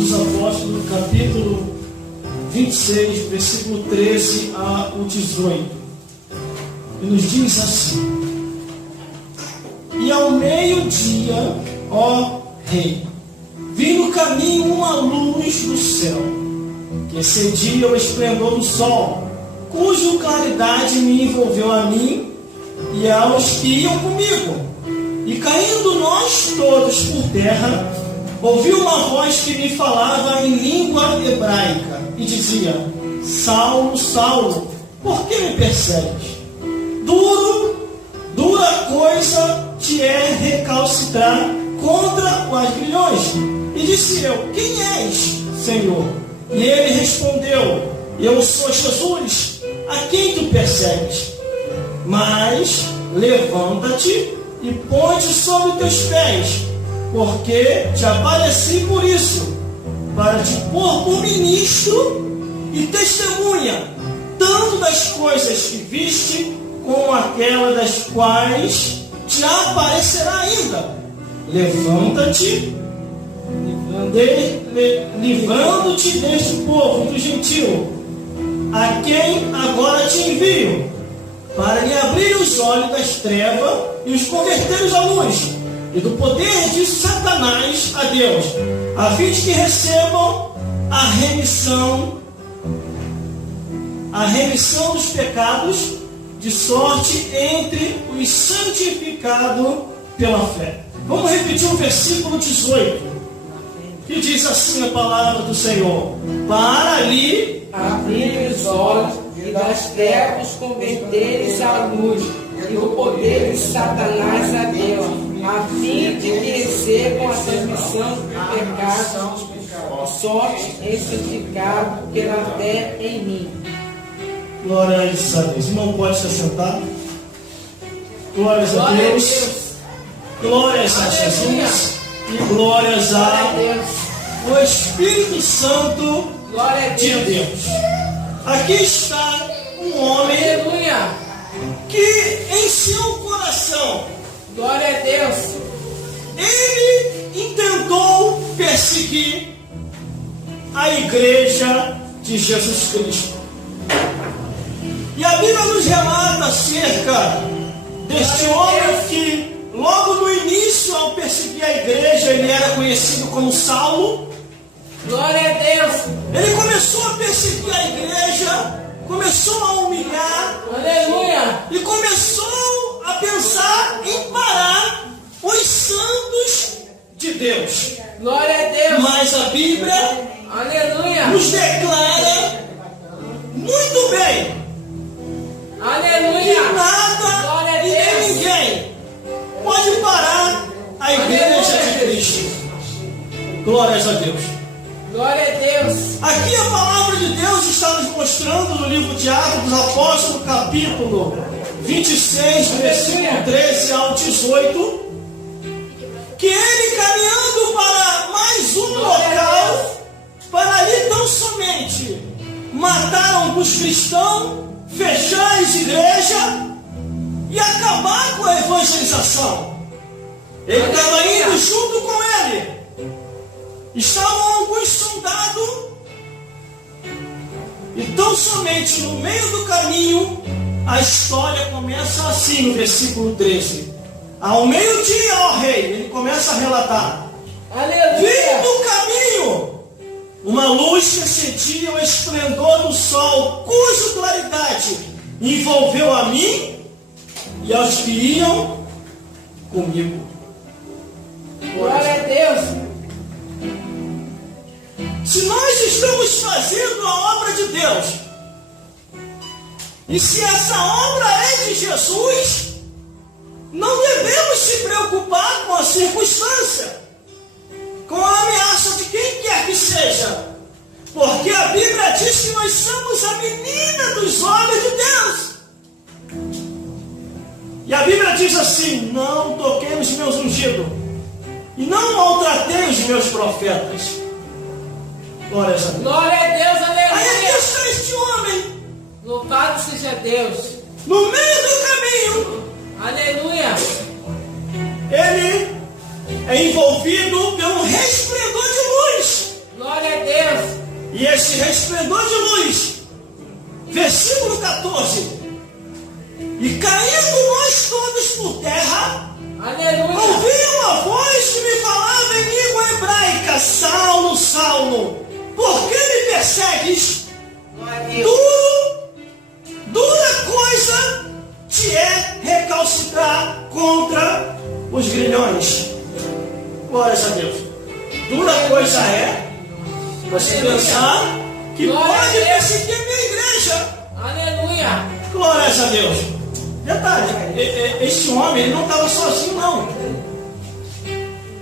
dos Apóstolos, capítulo 26, versículo 13 ao 18. E nos diz assim: E ao meio-dia, ó Rei, vi no caminho uma luz do céu, que excedia o esplendor do sol, cuja claridade me envolveu a mim e aos que iam comigo. E caindo nós todos por terra, ouvi uma voz que me falava em língua hebraica e dizia: Saulo, Saulo, por que me persegues? Dura coisa te é recalcitrar contra os aguilhões. E disse eu: Quem és, Senhor? E ele respondeu: Eu sou Jesus, a quem tu persegues. Mas levanta-te e põe-te sobre teus pés, porque te apareci por isso, para te pôr por ministro e testemunha, tanto das coisas que viste, como aquela das quais te aparecerá ainda. Levanta-te, livrando-te deste povo do gentio, a quem agora te envio, para lhe abrir os olhos das trevas e os converter à luz, e do poder de Satanás a Deus, a fim de que recebam a remissão dos pecados, de sorte entre os santificados pela fé. Vamos repetir o versículo 18, que diz assim a palavra do Senhor: Para lhe abrir os olhos e das trevas converteres à luz, e do poder de Satanás a Deus, a fim de que recebam a remissão dos pecados, sorte e santificado pela fé em mim. Glória a Deus. Irmão, pode se assentar. Glórias a Deus. Glórias a Jesus. E glórias ao Espírito Santo de Deus. Aqui está um homem que em seu coração, glória a Deus, ele intentou perseguir a igreja de Jesus Cristo. E a Bíblia nos relata acerca deste homem que logo no início, ao perseguir a igreja, ele era conhecido como Saulo. Glória a Deus. Ele começou a perseguir a igreja, começou a humilhar, aleluia, e começou a pensar em parar os santos de Deus. Glória a Deus. Mas a Bíblia, aleluia, nos declara muito bem, aleluia, que nada e nem ninguém pode parar a igreja de Cristo. Glórias a Deus. Glória a Deus. Aqui a palavra de Deus está nos mostrando no livro de Atos dos Apóstolos, capítulo 26, versículo 13 ao 18, que ele caminhando para mais um local, para ali tão somente matar alguns cristãos, fechar as igrejas e acabar com a evangelização. Ele estava indo junto com ele. Estavam alguns soldados, e tão somente no meio do caminho, a história começa assim no versículo 13. Ao meio-dia, ó Rei, ele começa a relatar: vi no caminho uma luz que excedia o esplendor do sol, cuja claridade envolveu a mim e aos que iam comigo. Glória a Deus. Se nós estamos fazendo a obra de Deus, e se essa obra é de Jesus, não devemos se preocupar com a circunstância, com a ameaça de quem quer que seja, porque a Bíblia diz que nós somos a menina dos olhos de Deus. E a Bíblia diz assim: não toquei nos meus ungidos, e não maltratei os meus profetas. Glória a Deus. Glória a Deus, aleluia. Aí aqui está este homem, louvado seja Deus, no meio do caminho. Aleluia. Ele é envolvido pelo resplendor de luz. Glória resplendor de luz. Versículo 14. E caindo nós todos por terra, Aleluia. ouvi uma voz que me falava em língua hebraica: Saulo, Saulo, por que me persegues? Glória a Deus. Dura coisa te é recalcitrar contra os grilhões. Glórias a Deus. Dura coisa é você pensar que pode perseguir a minha igreja. Aleluia. Glórias a Deus. Detalhe, esse homem ele não estava sozinho, não.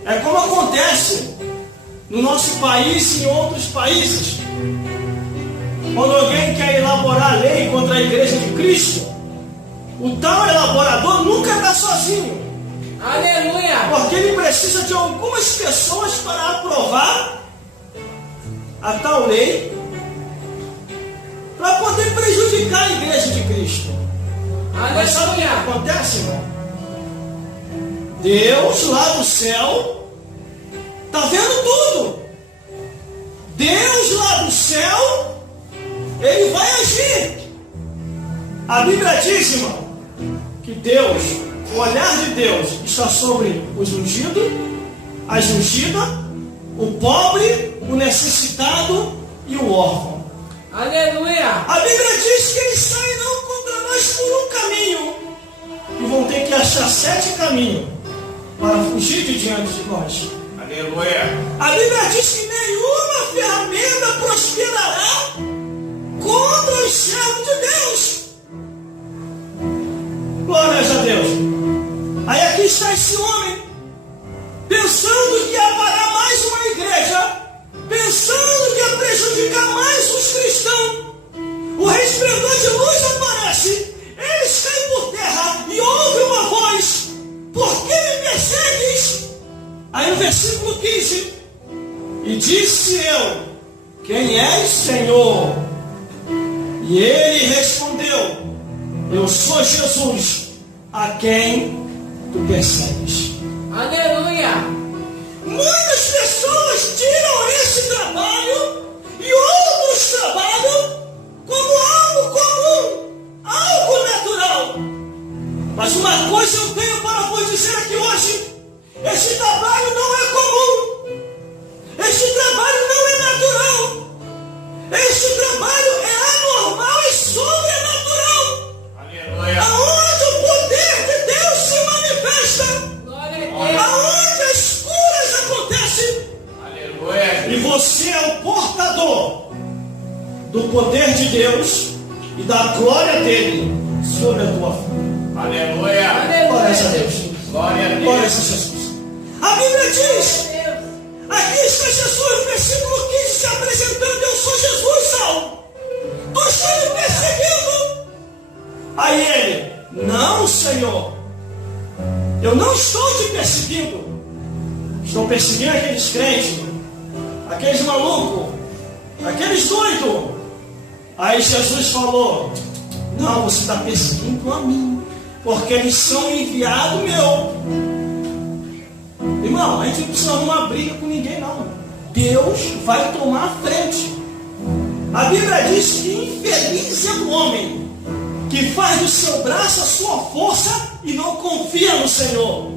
É como acontece no nosso país e em outros países. Quando alguém quer elaborar a lei contra a igreja de Cristo, o tal elaborador nunca está sozinho. Aleluia. Porque ele precisa de algumas pessoas para aprovar a tal lei, para poder prejudicar a igreja de Cristo. Mas sabe o que Aleluia. acontece, irmão? Deus lá do céu está vendo tudo. Deus lá do céu, Ele vai agir. A Bíblia diz, irmão, que Deus, o olhar de Deus está sobre os ungidos, as ungidas, o pobre, o necessitado e o órfão. Aleluia. A Bíblia diz que eles sairão contra nós por um caminho e vão ter que achar 7 caminhos para fugir de diante de nós. Aleluia. A Bíblia diz que nenhuma ferramenta prosperará contra os servos de Deus. Glórias a Deus. Aí aqui está esse homem, pensando que haverá mais uma igreja, pensando que ia prejudicar mais os cristãos. O resplendor de luz aparece, eles caem por terra e ouvem uma voz: por que me persegues? Aí no versículo 15: e disse eu: quem és, Senhor? E ele respondeu: eu sou Jesus, a quem tu persegues. Aleluia. Muitas pessoas tiram esse trabalho e outros trabalham como algo comum, algo natural. Mas uma coisa eu tenho para vos dizer aqui hoje: esse trabalho não é comum, esse trabalho não é natural, esse trabalho é anormal e sobrenatural. Aleluia. Aonde o poder de Deus se manifesta, Glória a Deus. aonde as curas acontecem. Aleluia. E você é o portador do poder de Deus e da glória dele sobre a tua vida. Aleluia. Glórias a Deus. Glória a Glórias Deus. a Jesus. A Bíblia diz, aqui está Jesus, versículo 15, se apresentando: eu sou Jesus, Saulo. Tu estás me perseguindo. Aí ele: não, Senhor, eu não estou te perseguindo. Estou perseguindo aqueles crentes, aqueles malucos, aqueles doidos. Aí Jesus falou: não, você está perseguindo a mim, porque eles são enviados meu. Irmão, a gente não precisa arrumar briga com ninguém, não. Deus vai tomar a frente. A Bíblia diz que infeliz é o homem que faz do seu braço a sua força e não confia no Senhor.